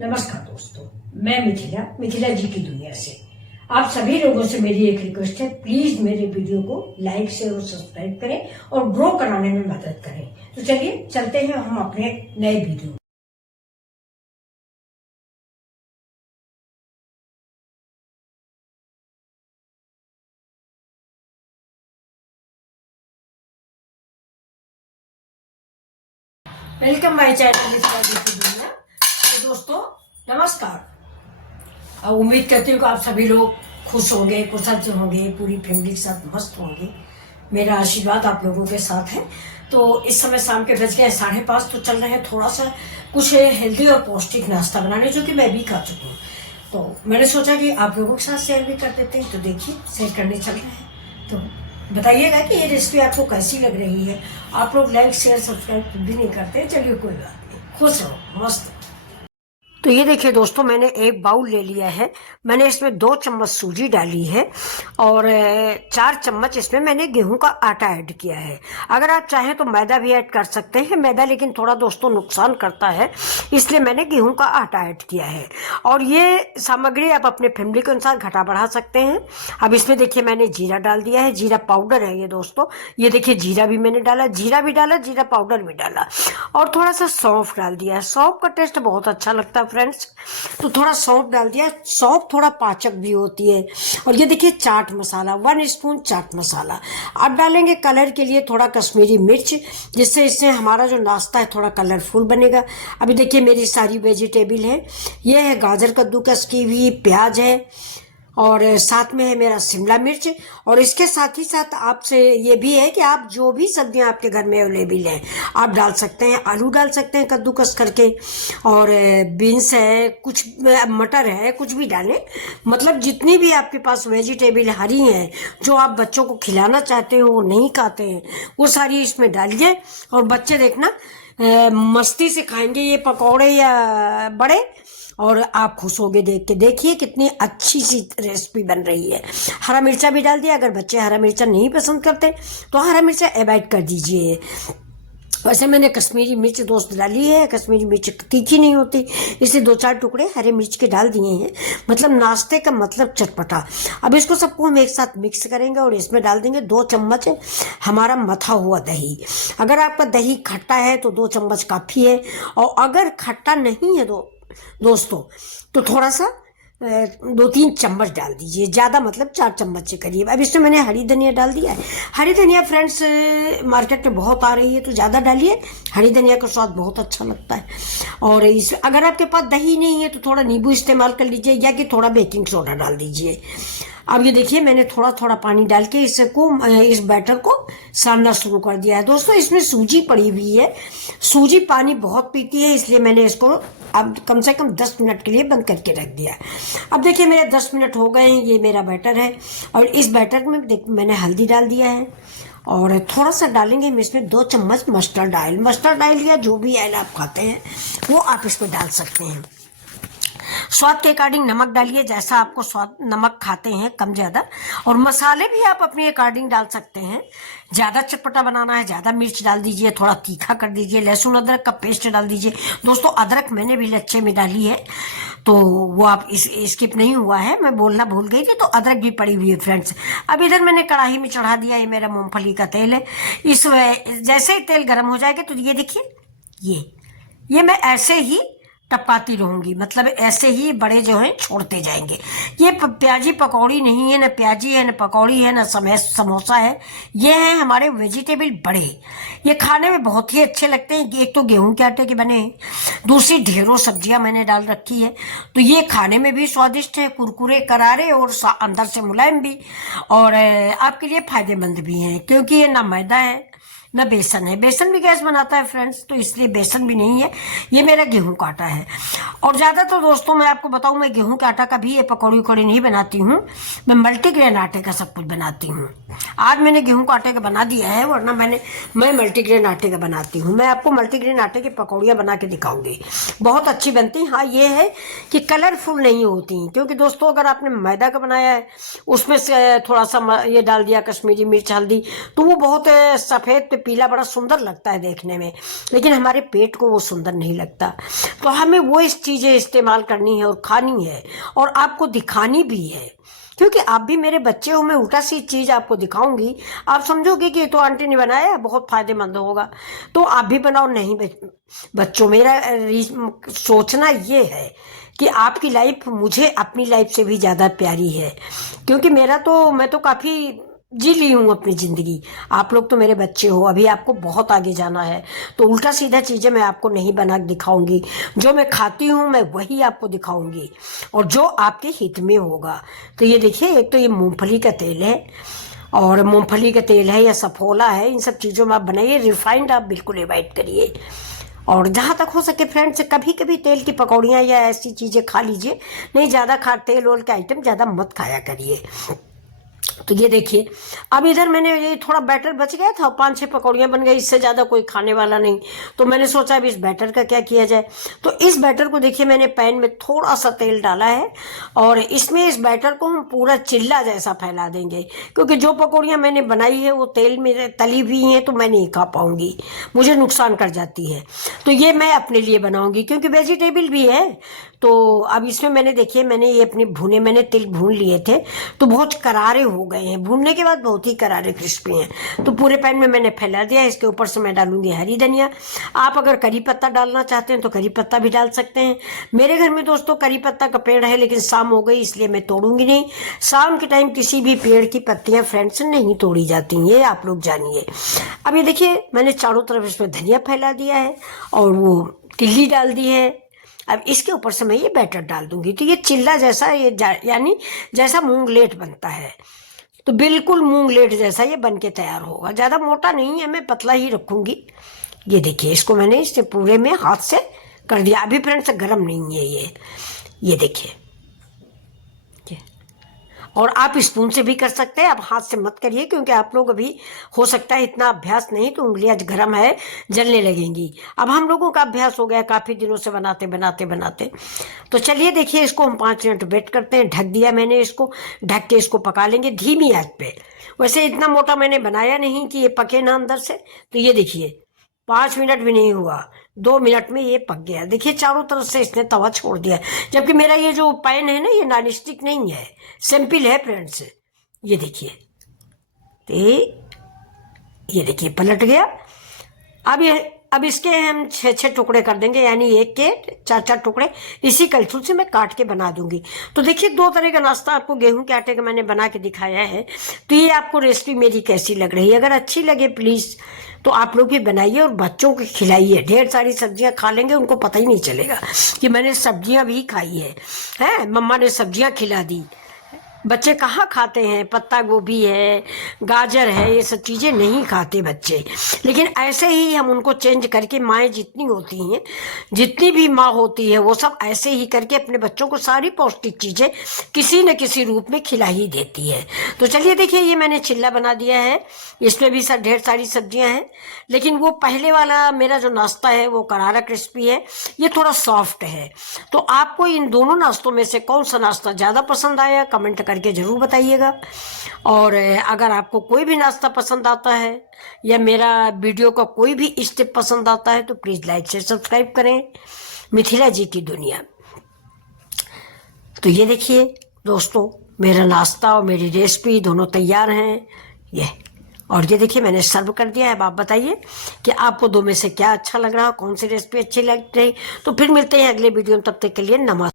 नमस्कार दोस्तों, मैं मिथिला जी की दुनिया से आप सभी लोगों से मेरी एक रिक्वेस्ट है, प्लीज मेरे वीडियो को लाइक शेयर और सब्सक्राइब करें और ग्रो कराने में मदद करें। तो चलिए चलते हैं हम अपने नए video. Welcome my channel Mithila ji की दुनिया। तो दोस्तों नमस्कार। उम्मीद करती हूँ कि आप सभी लोग खुश होंगे, कुशल से होंगे, पूरी फैमिली के साथ मस्त होंगे। मेरा आशीर्वाद आप लोगों के साथ है। तो इस समय शाम के बज गए 5:30, तो चल रहे हैं थोड़ा सा कुछ हेल्दी और पौष्टिक नाश्ता बनाने, जो कि मैं भी खा चुका हूँ। तो मैंने सोचा कि आप लोगों के साथ शेयर भी कर देते हैं। तो देखिए शेयर करने चल रहे हैं, तो बताइएगा कि ये रेसिपी आपको कैसी लग रही है। आप लोग लाइक शेयर सब्सक्राइब भी नहीं करते, चलिए कोई बात नहीं, खुश रहो, मस्त। तो ये देखिए दोस्तों, मैंने एक बाउल ले लिया है। मैंने इसमें 2 चम्मच सूजी डाली है और 4 चम्मच इसमें मैंने गेहूं का आटा ऐड किया है। अगर आप चाहें तो मैदा भी ऐड कर सकते हैं। मैदा लेकिन थोड़ा दोस्तों नुकसान करता है, इसलिए मैंने गेहूं का आटा ऐड किया है। और ये सामग्री आप अपने फैमिली के अनुसार घटा बढ़ा सकते हैं। अब इसमें देखिए मैंने जीरा डाल दिया है। जीरा पाउडर है ये दोस्तों। ये देखिए जीरा भी मैंने डाला, जीरा भी डाला, जीरा पाउडर भी डाला और थोड़ा सा सौंफ डाल दिया है। सौंफ का टेस्ट बहुत अच्छा लगता है फ्रेंड्स, तो थोड़ा सौंफ डाल दिया। सौंफ थोड़ा पाचक भी होती है। और ये देखिए चाट मसाला, 1 स्पून चाट मसाला आप डालेंगे कलर के लिए। थोड़ा कश्मीरी मिर्च, जिससे इससे हमारा जो नाश्ता है थोड़ा कलरफुल बनेगा। अभी देखिए मेरी सारी वेजिटेबल है। ये है गाजर कद्दूकस की हुई, प्याज है और साथ में है मेरा शिमला मिर्च। और इसके साथ ही साथ आपसे ये भी है कि आप जो भी सब्जियां आपके घर में अवेलेबल हैं आप डाल सकते हैं। आलू डाल सकते हैं कद्दूकस करके, और बीन्स है, कुछ मटर है, कुछ भी डालें। मतलब जितनी भी आपके पास वेजिटेबल हरी हैं जो आप बच्चों को खिलाना चाहते हो, वो नहीं खाते हैं, वो सारी इसमें डालिए। और बच्चे देखना मस्ती से खाएंगे ये पकौड़े या बड़े, और आप खुश होगे देख के। देखिए कितनी अच्छी सी रेसिपी बन रही है। हरा मिर्चा भी डाल दिया। अगर बच्चे हरा मिर्चा नहीं पसंद करते तो हरा मिर्चा अवॉइड कर दीजिए। वैसे मैंने कश्मीरी मिर्च दोस्त डाली है। कश्मीरी मिर्च तीखी नहीं होती, इसलिए 2-4 टुकड़े हरे मिर्च के डाल दिए हैं। मतलब नाश्ते का मतलब चटपटा। अब इसको सबको हम एक साथ मिक्स करेंगे और इसमें डाल देंगे 2 चम्मच हमारा मथा हुआ दही। अगर आपका दही खट्टा है तो 2 चम्मच काफ़ी है, और अगर खट्टा नहीं है दोस्तों तो थोड़ा सा 2-3 चम्मच डाल दीजिए, ज़्यादा मतलब 4 चम्मच के करीब। अब इसमें मैंने हरी धनिया डाल दिया है। हरी धनिया फ्रेंड्स मार्केट में बहुत आ रही है, तो ज़्यादा डालिए। हरी धनिया का स्वाद बहुत अच्छा लगता है। और इस अगर आपके पास दही नहीं है तो थोड़ा नींबू इस्तेमाल कर लीजिए, या कि थोड़ा बेकिंग सोडा डाल दीजिए। अब ये देखिए मैंने थोड़ा थोड़ा पानी डाल के इस बैटर को सानना शुरू कर दिया है। दोस्तों इसमें सूजी पड़ी हुई है। सूजी पानी बहुत पीती है, इसलिए मैंने इसको अब कम से कम 10 मिनट के लिए बंद करके रख दिया। अब देखिए मेरे 10 मिनट हो गए हैं। ये मेरा बैटर है और इस बैटर में मैंने हल्दी डाल दिया है और थोड़ा सा डालेंगे हम इसमें 2 चम्मच मस्टर्ड ऑयल। मस्टर्ड ऑयल या जो भी ऑयल आप खाते हैं वो आप इसमें डाल सकते हैं। स्वाद के अकॉर्डिंग नमक डालिए, जैसा आपको स्वाद नमक खाते हैं कम ज़्यादा। और मसाले भी आप अपने अकॉर्डिंग डाल सकते हैं। ज़्यादा चटपटा बनाना है ज़्यादा मिर्च डाल दीजिए, थोड़ा तीखा कर दीजिए। लहसुन अदरक का पेस्ट डाल दीजिए। दोस्तों अदरक मैंने भी लच्छे में डाली है, तो वो आप स्किप नहीं हुआ है, मैं बोलना भूल गई थी। तो अदरक भी पड़ी हुई है फ्रेंड्स। अब इधर मैंने कढ़ाई में चढ़ा दिया, ये मेरा मूंगफली का तेल है। जैसे ही तेल गर्म हो जाएगा तो ये देखिए ये मैं ऐसे ही टपकाती रहूंगी, मतलब ऐसे ही बड़े जो हैं छोड़ते जाएंगे। ये प्याजी पकौड़ी नहीं है, ना प्याजी है, ना पकौड़ी है, ना समोसा है। ये है हमारे वेजिटेबल बड़े। ये खाने में बहुत ही अच्छे लगते हैं। एक तो गेहूं के आटे के बने हैं, दूसरी ढेरों सब्जियां मैंने डाल रखी है, तो ये खाने में भी स्वादिष्ट है, कुरकुरे करारे और अंदर से मुलायम भी, और आपके लिए फायदेमंद भी है, क्योंकि ये ना मैदा है ना बेसन है। बेसन भी गैस बनाता है फ्रेंड्स, तो इसलिए बेसन भी नहीं है। ये मेरा गेहूं का आटा है। और ज़्यादा तो दोस्तों मैं आपको बताऊं, मैं गेहूं के आटा का भी ये पकौड़ी उकौड़ी नहीं बनाती हूँ। मैं मल्टीग्रेन आटे का सब कुछ बनाती हूँ। आज मैंने गेहूं का आटे का बना दिया है, वरना मैं मल्टीग्रेन आटे का बनाती हूँ। मैं आपको मल्टीग्रेन आटे की पकौड़ियाँ बना के दिखाऊंगी, बहुत अच्छी बनती। हाँ ये है कि कलरफुल नहीं होती, क्योंकि दोस्तों अगर आपने मैदा का बनाया है उसमें से थोड़ा सा ये डाल दिया कश्मीरी मिर्च हल्दी, तो वो बहुत सफ़ेद पीला बड़ा सुंदर लगता है देखने में, लेकिन हमारे पेट को वो सुंदर नहीं लगता। तो हमें वो इस चीज़ें इस्तेमाल करनी है और खानी है और आपको दिखानी भी है, क्योंकि आप भी मेरे बच्चे हो। मैं उल्टा सी चीज़ आपको दिखाऊंगी, आप समझोगे कि ये तो आंटी ने बनाया है, बहुत फायदेमंद होगा, तो आप भी बनाओ। नहीं बच्चों, मेरा सोचना ये है कि आपकी लाइफ मुझे अपनी लाइफ से भी ज़्यादा प्यारी है, क्योंकि मैं तो काफ़ी जी ली हूँ अपनी ज़िंदगी। आप लोग तो मेरे बच्चे हो, अभी आपको बहुत आगे जाना है, तो उल्टा सीधा चीज़ें मैं आपको नहीं बना दिखाऊंगी। जो मैं खाती हूँ मैं वही आपको दिखाऊंगी और जो आपके हित में होगा। तो ये देखिए, एक तो ये मूंगफली का तेल है, और मूंगफली का तेल है या सफोला है, इन सब चीज़ों में आप बनाइए। रिफाइंड आप बिल्कुल अवॉइड करिए, और जहाँ तक हो सके फ्रेंड्स, कभी कभी तेल की पकौड़ियाँ या ऐसी चीज़ें खा लीजिए, नहीं ज़्यादा तेल ओल के आइटम ज़्यादा मत खाया करिए। तो ये देखिए, अब इधर मैंने ये थोड़ा बैटर बच गया था, 5-6 पकौड़ियाँ बन गई, इससे ज़्यादा कोई खाने वाला नहीं, तो मैंने सोचा अब इस बैटर का क्या किया जाए। तो इस बैटर को देखिए, मैंने पैन में थोड़ा सा तेल डाला है, और इसमें इस बैटर को हम पूरा चिल्ला जैसा फैला देंगे, क्योंकि जो पकौड़ियाँ मैंने बनाई है वो तेल में तली हुई हैं, तो मैं नहीं खा पाऊँगी, मुझे नुकसान कर जाती है। तो ये मैं अपने लिए बनाऊँगी, क्योंकि वेजिटेबल भी है। तो अब इसमें मैंने देखिए, मैंने ये अपने भुने, मैंने तिल भून लिए थे, तो बहुत करारे हो गए हैं, भूनने के बाद बहुत ही करारे क्रिस्पी हैं। तो पूरे पैन में मैंने फैला दिया। इसके ऊपर से मैं डालूंगी हरी धनिया। आप अगर करी पत्ता डालना चाहते हैं तो करी पत्ता भी डाल सकते हैं। मेरे घर में दोस्तों करी पत्ता का पेड़ है, लेकिन शाम हो गई इसलिए मैं तोड़ूंगी नहीं। शाम के टाइम किसी भी पेड़ की पत्तियां फ्रेंड्स नहीं तोड़ी जाती, ये आप लोग जानिए। अब ये देखिए, मैंने चारों तरफ इसमें धनिया फैला दिया है और वो तिल्ली डाल दी है। अब इसके ऊपर से मैं ये बैटर डाल दूंगी। तो ये चिल्ला जैसा, ये यानी जैसा मूंगलेट बनता है, तो बिल्कुल मूंगलेट जैसा ये बन के तैयार होगा। ज़्यादा मोटा नहीं है, मैं पतला ही रखूंगी। ये देखिए, इसको मैंने इससे पूरे में हाथ से कर दिया। अभी फ्रेंड्स गर्म नहीं है ये देखिए। और आप स्पून से भी कर सकते हैं, आप हाथ से मत करिए, क्योंकि आप लोग अभी हो सकता है इतना अभ्यास नहीं, तो उंगलियां गर्म है, जलने लगेंगी। अब हम लोगों का अभ्यास हो गया काफ़ी दिनों से बनाते बनाते। तो चलिए देखिए, इसको हम 5 मिनट वेट करते हैं। ढक दिया मैंने इसको, ढक के इसको पका लेंगे धीमी आंच पे। वैसे इतना मोटा मैंने बनाया नहीं कि ये पके ना अंदर से। तो ये देखिए, 5 मिनट भी नहीं हुआ, 2 मिनट में ये पक गया। देखिए, चारों तरफ से इसने तवा छोड़ दिया, जबकि मेरा ये जो पैन है ना, ये नॉन स्टिक नहीं है, सिंपल है फ्रेंड्स। ये देखिए, तो ये देखिए पलट गया। अब इसके हम 6-6 टुकड़े कर देंगे, यानी एक के 4-4 टुकड़े इसी कलछुल से मैं काट के बना दूंगी। तो देखिए, 2 तरह का नाश्ता आपको गेहूं के आटे का मैंने बना के दिखाया है। तो ये आपको रेसिपी मेरी कैसी लग रही है? अगर अच्छी लगे प्लीज़ तो आप लोग भी बनाइए और बच्चों को खिलाइए। ढेर सारी सब्जियां खा लेंगे, उनको पता ही नहीं चलेगा कि मैंने सब्जियां भी खाई है, मम्मा ने सब्जियां खिला दी। बच्चे कहाँ खाते हैं? पत्ता गोभी है, गाजर है, ये सब चीज़ें नहीं खाते बच्चे। लेकिन ऐसे ही हम उनको चेंज करके, माएँ जितनी होती हैं, जितनी भी माँ होती है, वो सब ऐसे ही करके अपने बच्चों को सारी पौष्टिक चीज़ें किसी न किसी रूप में खिला ही देती है। तो चलिए देखिए, ये मैंने चिल्ला बना दिया है, इसमें भी ढेर सारी सब्जियां हैं। लेकिन वो पहले वाला मेरा जो नाश्ता है वो करारा क्रिस्पी है, ये थोड़ा सॉफ्ट है। तो आपको इन दोनों नाश्तों में से कौन सा नाश्ता ज़्यादा पसंद आया, कमेंट करके ज़रूर बताइएगा। और अगर आपको कोई भी नाश्ता पसंद आता है या मेरा वीडियो का कोई भी स्टेप पसंद आता है, तो प्लीज़ लाइक से सब्सक्राइब करें। मिथिला जी की दुनिया। तो ये देखिए दोस्तों, मेरा नाश्ता और मेरी रेसिपी दोनों तैयार हैं। और ये देखिए, मैंने सर्व कर दिया है। अब आप बताइए कि आपको 2 में से क्या अच्छा लग रहा, कौन सी रेसिपी अच्छी लग रही। तो फिर मिलते हैं अगले वीडियो में, तब तक के लिए नमस्कार।